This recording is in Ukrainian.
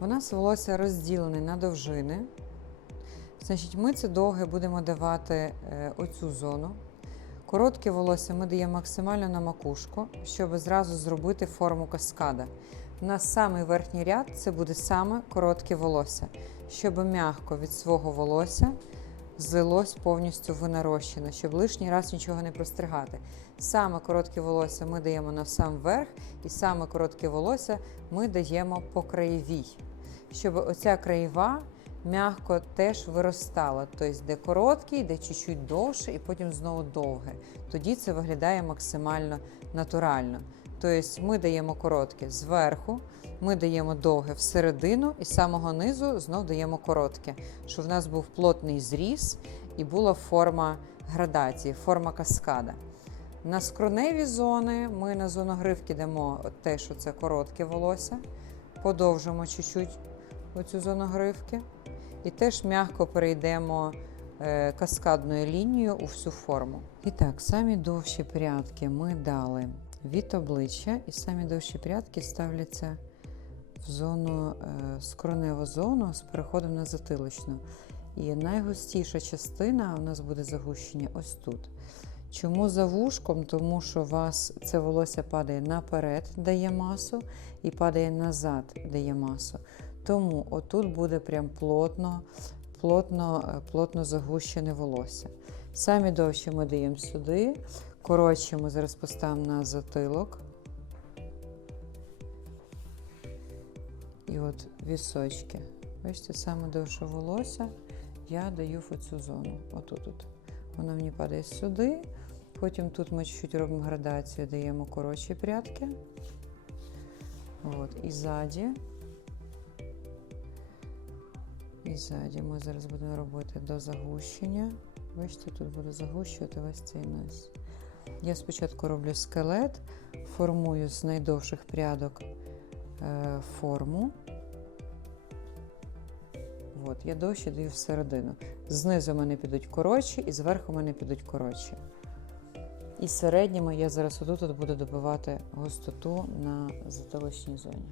У нас волосся розділене на довжини. Значить, ми це довге будемо давати е, оцю зону. Коротке волосся ми даємо максимально на макушку, щоб зразу зробити форму каскада. На самий верхній ряд це буде саме коротке волосся, щоб м'яко від свого волосся злилось повністю в щоб лишній раз нічого не простригати. Саме коротке волосся ми даємо на сам верх, і саме коротке волосся ми даємо по краєвій, щоб оця краєва м'яко теж виростала. Тобто, де короткий, де чуть-чуть довше, і потім знову довге. Тоді це виглядає максимально натурально. Тобто ми даємо коротке зверху, ми даємо довге всередину, і з самого низу знов даємо коротке, щоб в нас був плотний зріз і була форма градації, форма каскада. На скроневі зони ми на зону гривки дамо те, що це коротке волосся, подовжимо чуть-чуть оцю зону гривки. І теж м'яко перейдемо е, каскадною лінією у всю форму. І так, самі довші прядки ми дали від обличчя, і самі довші прядки ставляться в зону е, скроневу зону з переходом на затилочну. І найгустіша частина у нас буде загущення ось тут. Чому за вушком? Тому що у вас це волосся падає наперед, дає масу, і падає назад, дає масу. Тому отут буде прям плотно, плотно, е, плотно загущене волосся. Самі довші ми даємо сюди, коротші ми зараз поставимо на затилок. І от вісочки. Бачите, саме довше волосся я даю в оцю зону. Отут. -от. Воно мені падає сюди. Потім тут ми чуть-чуть робимо градацію, даємо коротші прядки. От, і ззаді. І ззаді ми зараз будемо робити до загущення. Бачите, тут буду загущувати весь цей низ. Я спочатку роблю скелет, формую з найдовших прядок е, форму. От, я довше даю всередину. Знизу в мене підуть коротші, і зверху мене підуть коротші. І середніми я зараз отут буду добивати густоту на затилочній зоні.